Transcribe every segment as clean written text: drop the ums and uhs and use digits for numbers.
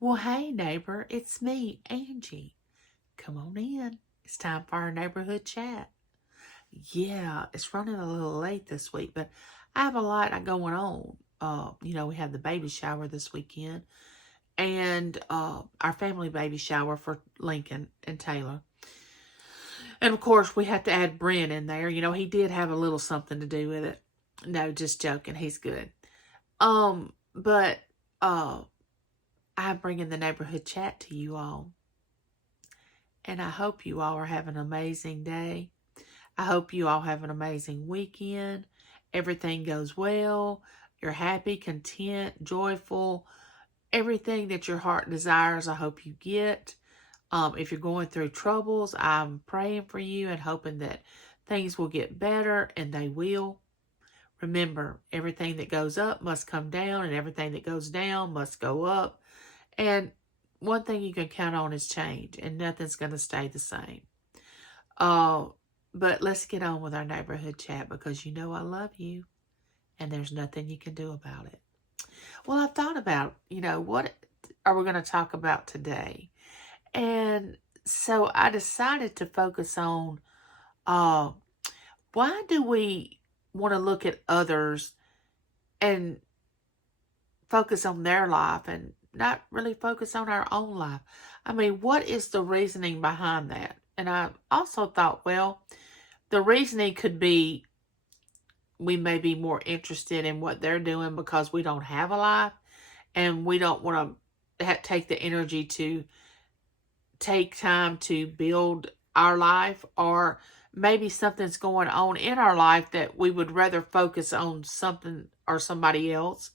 Well, hey, neighbor, it's me, Angie. Come on in. It's time for our neighborhood chat. Yeah, it's running a little late this week, but I have a lot going on. We have the baby shower this weekend and our family baby shower for Lincoln and Taylor. And of course, we have to add Brent in there. He did have a little something to do with it. No, just joking. He's good. But I'm bringing the neighborhood chat to you all. And I hope you all are having an amazing day. I hope you all have an amazing weekend. Everything goes well. You're happy, content, joyful. Everything that your heart desires, I hope you get. If you're going through troubles, I'm praying for you and hoping that things will get better, and they will. Remember, everything that goes up must come down, and everything that goes down must go up. And one thing you can count on is change, and nothing's going to stay the same. But let's get on with our neighborhood chat, because I love you, and there's nothing you can do about it. Well, I've thought about, what are we going to talk about today? And so I decided to focus on why do we want to look at others and focus on their life and not really focus on our own life? I mean, what is the reasoning behind that? And I also thought, well, the reasoning could be we may be more interested in what they're doing because we don't have a life, and we don't want to take the energy to take time to build our life, or maybe something's going on in our life that we would rather focus on something or somebody else,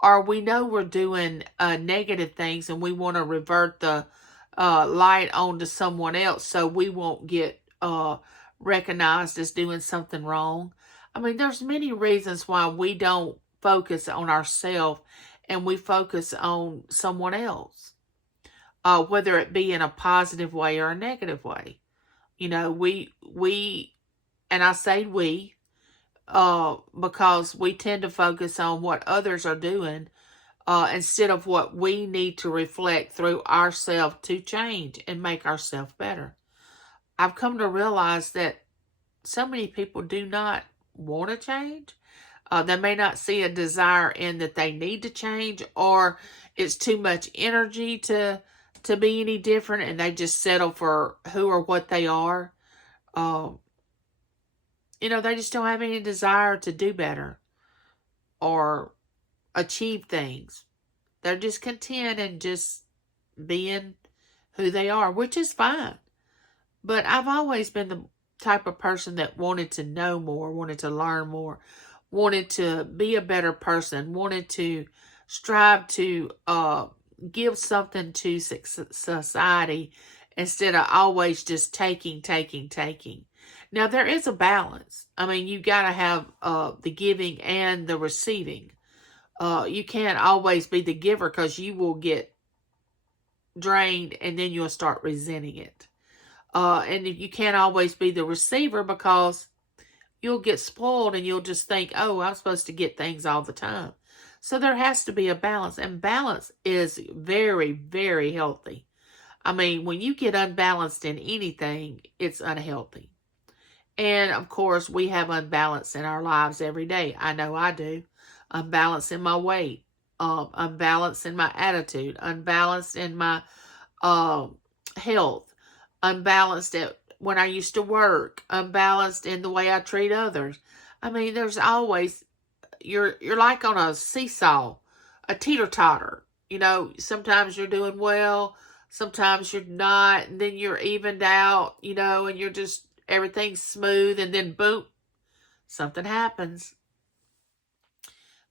or we know we're doing negative things and we want to revert the light onto someone else so we won't get recognized as doing something wrong. I mean, there's many reasons why we don't focus on ourselves and we focus on someone else, whether it be in a positive way or a negative way. We, and I say we, because we tend to focus on what others are doing instead of what we need to reflect through ourselves to change and make ourselves better. I've come to realize that so many people do not want to change. They may not see a desire in that they need to change, or it's too much energy to be any different, and they just settle for who or what they are. They just don't have any desire to do better or achieve things. They're just content and just being who they are, which is fine. But I've always been the type of person that wanted to know more, wanted to learn more, wanted to be a better person, wanted to strive to give something to society instead of always just taking. Now, there is a balance. I mean, you got to have the giving and the receiving. You can't always be the giver, because you will get drained and then you'll start resenting it. And you can't always be the receiver, because you'll get spoiled and you'll just think, oh, I'm supposed to get things all the time. So there has to be a balance, and balance is very, very healthy. I mean, when you get unbalanced in anything, it's unhealthy. And of course, we have unbalance in our lives every day. I know I do. Unbalance in my weight, unbalance in my attitude, unbalanced in my health, unbalanced at when I used to work, unbalanced in the way I treat others. I mean, there's always, you're like on a seesaw, a teeter-totter. Sometimes you're doing well, sometimes you're not, and then you're evened out, and you're just, everything's smooth, and then boom, something happens.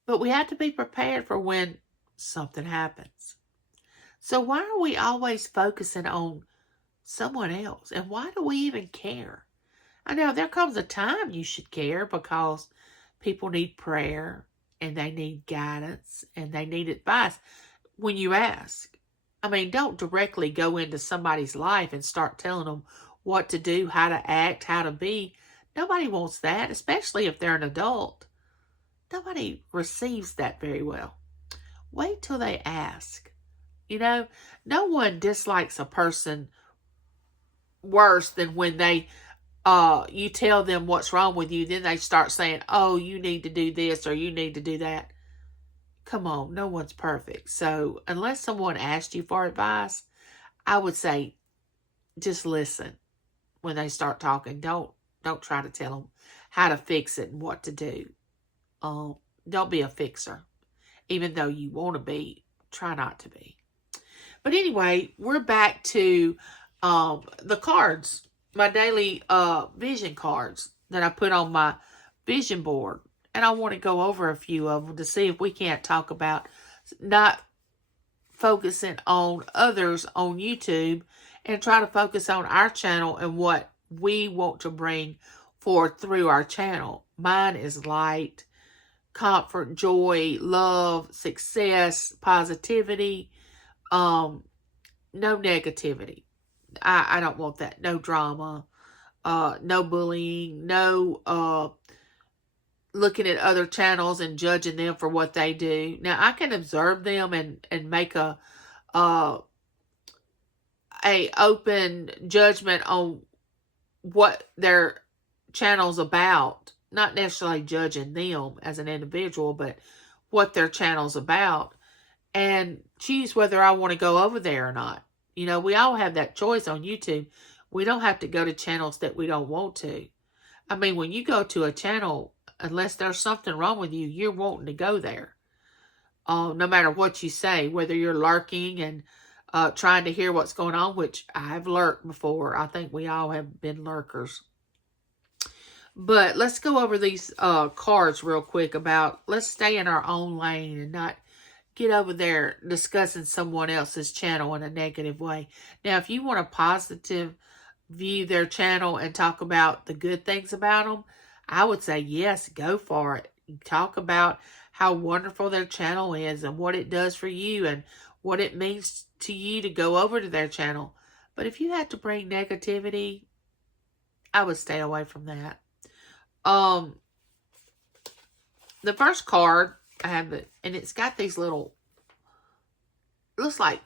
But we have to be prepared for when something happens. So why are we always focusing on someone else? And why do we even care? I know there comes a time you should care, because people need prayer and they need guidance and they need advice when you ask. I mean, don't directly go into somebody's life and start telling them what to do, how to act, how to be. Nobody wants that, especially if they're an adult. Nobody receives that very well. Wait till they ask. You know, no one dislikes a person worse than when you tell them what's wrong with you, then they start saying, oh, you need to do this or you need to do that. Come on, no one's perfect. So unless someone asked you for advice, I would say just listen when they start talking. Don't try to tell them how to fix it and what to do. Don't be a fixer. Even though you want to be, try not to be. But anyway, we're back to the cards, my daily vision cards that I put on my vision board. And I want to go over a few of them to see if we can't talk about not focusing on others on YouTube and try to focus on our channel and what we want to bring forth through our channel. Mine is light, comfort, joy, love, success, positivity, no negativity. I don't want that. No drama, no bullying, no looking at other channels and judging them for what they do. Now, I can observe them and make a open judgment on what their channel's about. Not necessarily judging them as an individual, but what their channel's about. And choose whether I want to go over there or not. You know, we all have that choice on YouTube. We don't have to go to channels that we don't want to. I mean, when you go to a channel, unless there's something wrong with you, you're wanting to go there. No matter what you say, whether you're lurking and trying to hear what's going on, which I've lurked before. I think we all have been lurkers. But let's go over these cards real quick about, let's stay in our own lane and not get over there discussing someone else's channel in a negative way. Now, if you want a positive view their channel and talk about the good things about them, I would say yes, go for it. Talk about how wonderful their channel is and what it does for you and what it means to you to go over to their channel. But if you had to bring negativity, I would stay away from that. The first card, I have it, and it's got these little, looks like,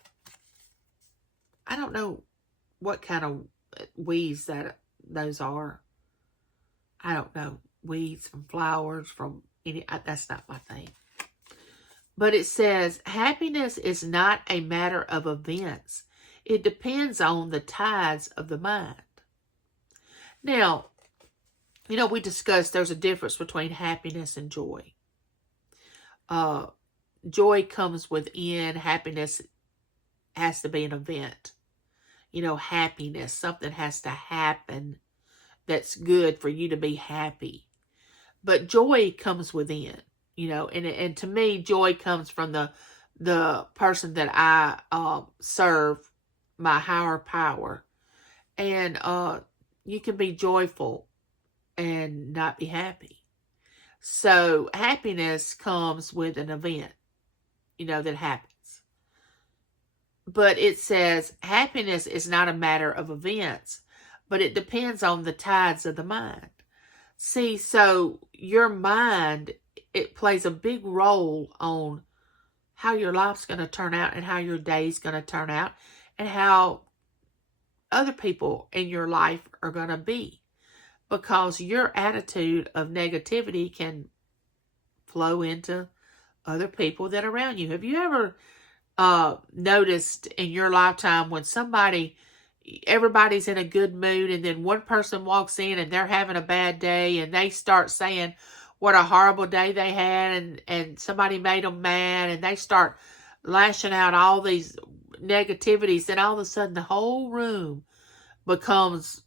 I don't know what kind of weeds that those are. I don't know, weeds from flowers, from any, that's not my thing. But it says, happiness is not a matter of events. It depends on the tides of the mind. Now, you know, we discussed there's a difference between happiness and joy. Joy comes within. Happiness has to be an event. You know, happiness, something has to happen that's good for you to be happy. But joy comes within, you know, and to me, joy comes from the person that I serve, my higher power. And you can be joyful and not be happy. So happiness comes with an event, you know, that happens. But it says happiness is not a matter of events, but it depends on the tides of the mind. See, so your mind, it plays a big role on how your life's going to turn out and how your day's going to turn out and how other people in your life are going to be. Because your attitude of negativity can flow into other people that are around you. Have you ever noticed in your lifetime when everybody's in a good mood and then one person walks in and they're having a bad day and they start saying what a horrible day they had and somebody made them mad and they start lashing out all these negativities, and all of a sudden the whole room becomes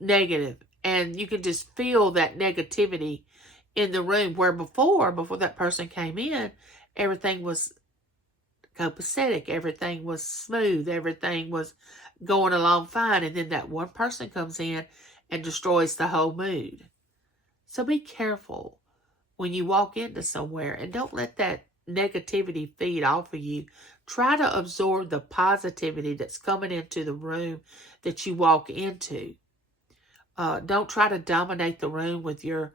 negative. And you can just feel that negativity in the room, where before that person came in, everything was copacetic, everything was smooth, everything was going along fine. And then that one person comes in and destroys the whole mood. So be careful when you walk into somewhere and don't let that negativity feed off of you. Try to absorb the positivity that's coming into the room that you walk into. Don't try to dominate the room with your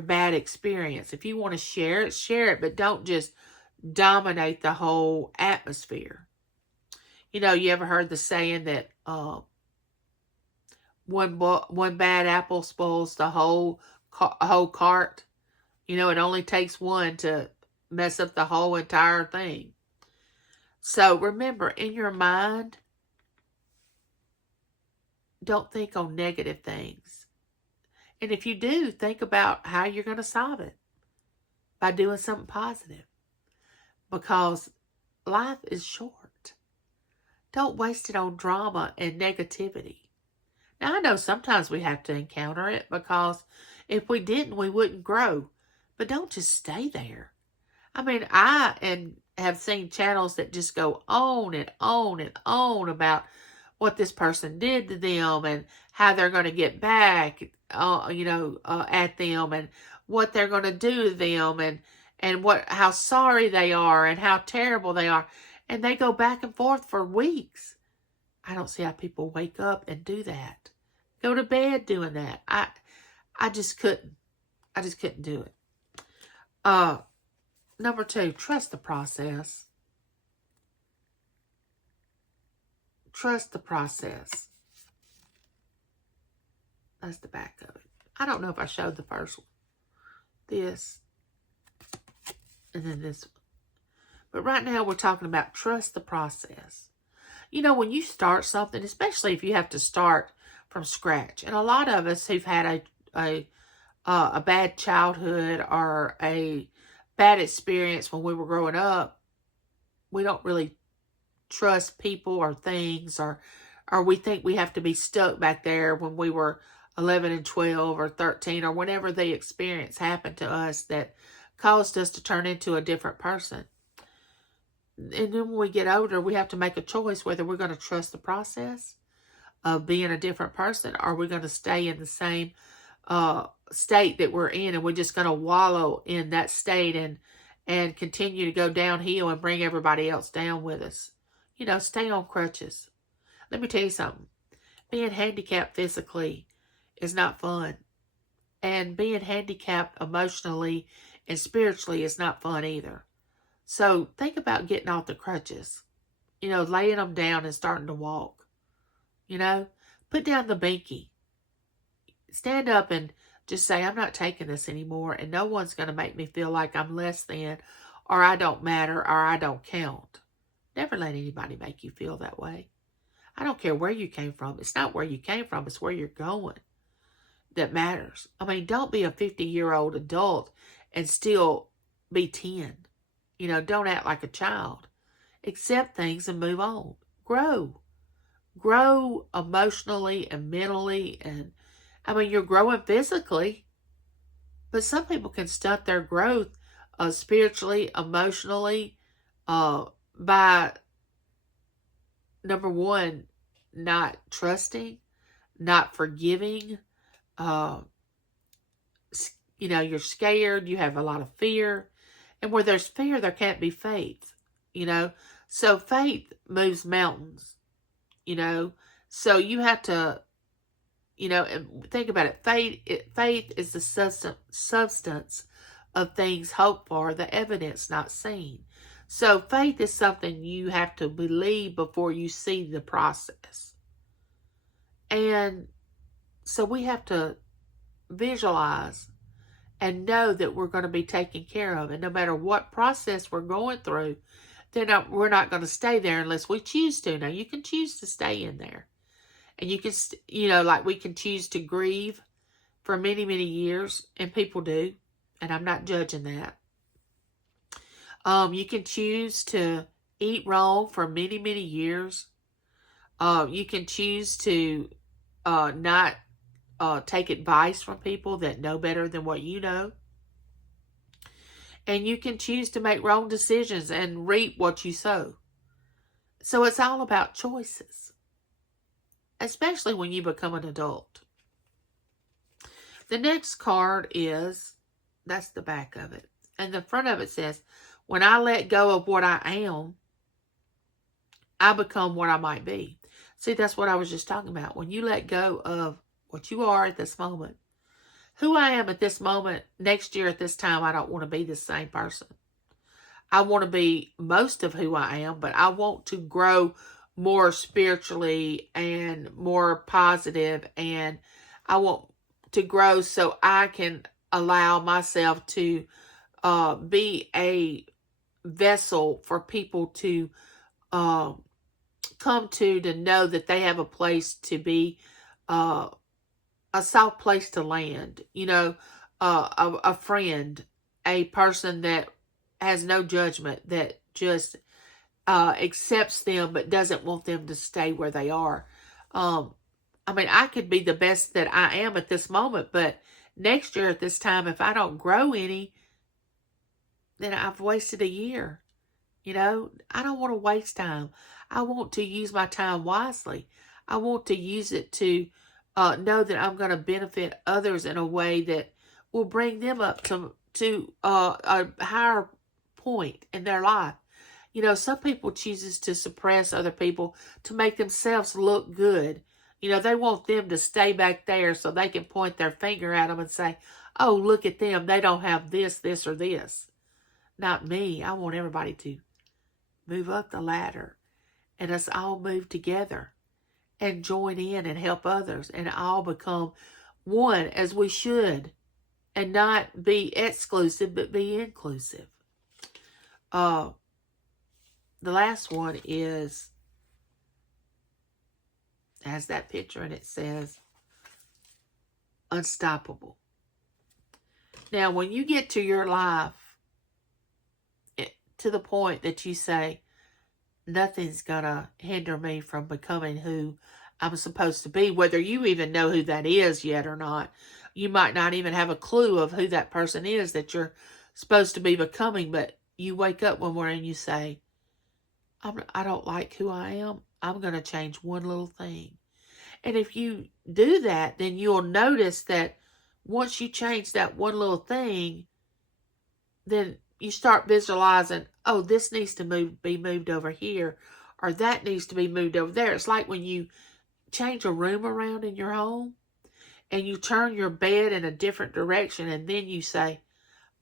bad experience. If you want to share it, but don't just dominate the whole atmosphere. You know, you ever heard the saying that one bad apple spoils the whole cart? You know, it only takes one to mess up the whole entire thing. So remember, in your mind, don't think on negative things. And if you do, think about how you're going to solve it by doing something positive. Because life is short. Don't waste it on drama and negativity. Now, I know sometimes we have to encounter it, because if we didn't, we wouldn't grow. But don't just stay there. I mean, have seen channels that just go on and on and on about what this person did to them and how they're going to get back, at them, and what they're going to do to them, and how sorry they are and how terrible they are. And they go back and forth for weeks. I don't see how people wake up and do that. Go to bed doing that. I just couldn't. I just couldn't do it. Number 2, trust the process. Trust the process. That's the back of it. I don't know if I showed the first one. This. And then this one. But right now we're talking about trust the process. You know, when you start something, especially if you have to start from scratch, and a lot of us who've had a bad childhood or a bad experience when we were growing up, we don't really trust people or things, or we think we have to be stuck back there when we were 11 and 12 or 13, or whenever the experience happened to us that caused us to turn into a different person. And then when we get older, we have to make a choice whether we're going to trust the process of being a different person, or we're going to stay in the same state that we're in, and we're just going to wallow in that state and continue to go downhill and bring everybody else down with us. You know, stay on crutches. Let me tell you something. Being handicapped physically is not fun. And being handicapped emotionally and spiritually is not fun either. So think about getting off the crutches. You know, laying them down and starting to walk. You know, put down the binky. Stand up and just say, I'm not taking this anymore, and no one's going to make me feel like I'm less than, or I don't matter, or I don't count. Never let anybody make you feel that way. I don't care where you came from. It's not where you came from. It's where you're going that matters. I mean, don't be a 50-year-old adult and still be 10. You know, don't act like a child. Accept things and move on. Grow. Grow emotionally and mentally. And, I mean, you're growing physically, but some people can stunt their growth spiritually, emotionally, by, number 1, not trusting, not forgiving. You know, you're scared. You have a lot of fear. And where there's fear, there can't be faith, you know. So faith moves mountains, you know. So you have to, you know, think about it. Faith is the substance of things hoped for, the evidence not seen. So faith is something you have to believe before you see the process. And so we have to visualize and know that we're going to be taken care of. And no matter what process we're going through, we're not going to stay there unless we choose to. Now, you can choose to stay in there. And you can, you know, like we can choose to grieve for many, many years. And people do. And I'm not judging that. You can choose to eat wrong for many, many years. You can choose to not take advice from people that know better than what you know. And you can choose to make wrong decisions and reap what you sow. So it's all about choices, especially when you become an adult. The next card that's the back of it. And the front of it says, when I let go of what I am, I become what I might be. See, that's what I was just talking about. When you let go of what you are at this moment, who I am at this moment, next year at this time, I don't want to be the same person. I want to be most of who I am, but I want to grow more spiritually and more positive, and I want to grow so I can allow myself to be a vessel for people to uh, come to know that they have a place to be, uh, a soft place to land. A friend, a person that has no judgment, that just accepts them but doesn't want them to stay where they are. Um, I mean, I could be the best that I am at this moment, but next year at this time, if I don't grow any, then I've wasted a year. I don't want to waste time. I want to use my time wisely. I want to use it to know that I'm going to benefit others in a way that will bring them up to a higher point in their life. Some people chooses to suppress other people to make themselves look good. They want them to stay back there so they can point their finger at them and say, oh, look at them. They don't have this, this, or this. Not me. I want everybody to move up the ladder and us all move together and join in and help others and all become one as we should, and not be exclusive but be inclusive. The last one has that picture and it says unstoppable. Now, when you get to your life to the point that you say, nothing's gonna hinder me from becoming who I'm supposed to be, whether you even know who that is yet or not. You might not even have a clue of who that person is that you're supposed to be becoming, but you wake up one morning and you say, I don't like who I am. I'm going to change one little thing. And if you do that, then you'll notice that once you change that one little thing, then you start visualizing, oh, this needs to be moved over here, or that needs to be moved over there. It's like when you change a room around in your home and you turn your bed in a different direction, and then you say,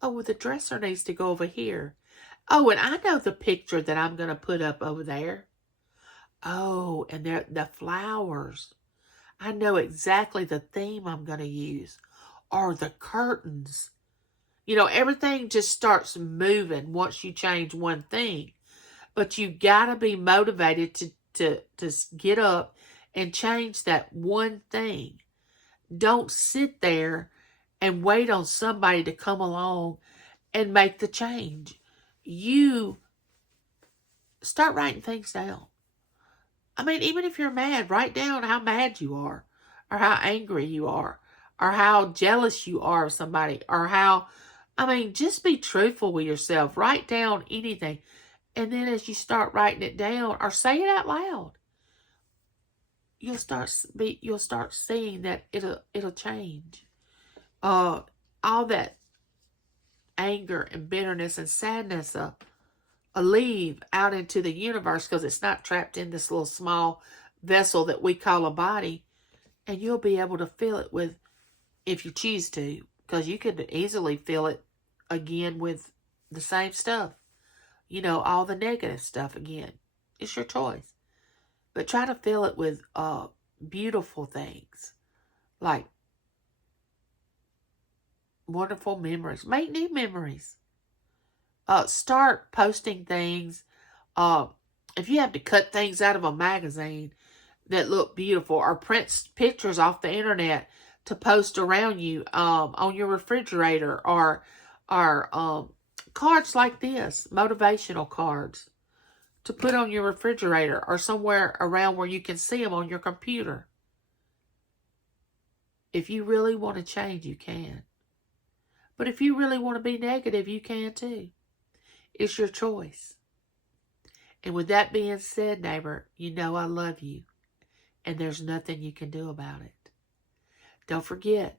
oh, well, the dresser needs to go over here. Oh, and I know the picture that I'm going to put up over there. Oh, and the flowers. I know exactly the theme I'm going to use. Or the curtains. Everything just starts moving once you change one thing. But you got to be motivated to get up and change that one thing. Don't sit there and wait on somebody to come along and make the change. You start writing things down. I mean, even if you're mad, write down how mad you are, or how angry you are, or how jealous you are of somebody, or just be truthful with yourself. Write down anything. And then as you start writing it down, or say it out loud, you'll start seeing that it'll change. All that anger and bitterness and sadness leave out into the universe, because it's not trapped in this little small vessel that we call a body, and you'll be able to fill it with, if you choose to, because you could easily fill it again with the same stuff, all the negative stuff again. It's your choice, but try to fill it with beautiful things, like wonderful memories. Make new memories. Start posting things. If you have to cut things out of a magazine that look beautiful, or print pictures off the internet to post around you on your refrigerator, or cards like this, motivational cards, to put on your refrigerator or somewhere around where you can see them on your computer. If you really want to change, you can. But if you really want to be negative, you can too. It's your choice. And with that being said, neighbor, I love you. And there's nothing you can do about it. Don't forget,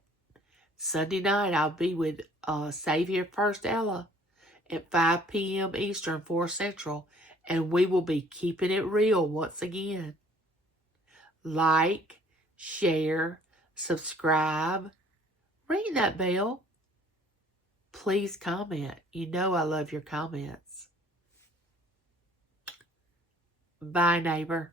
Sunday night I'll be with Save Here First Ella at 5 p.m. Eastern, 4 Central. And we will be keeping it real once again. Like, share, subscribe, ring that bell. Please comment. I love your comments. Bye, neighbor.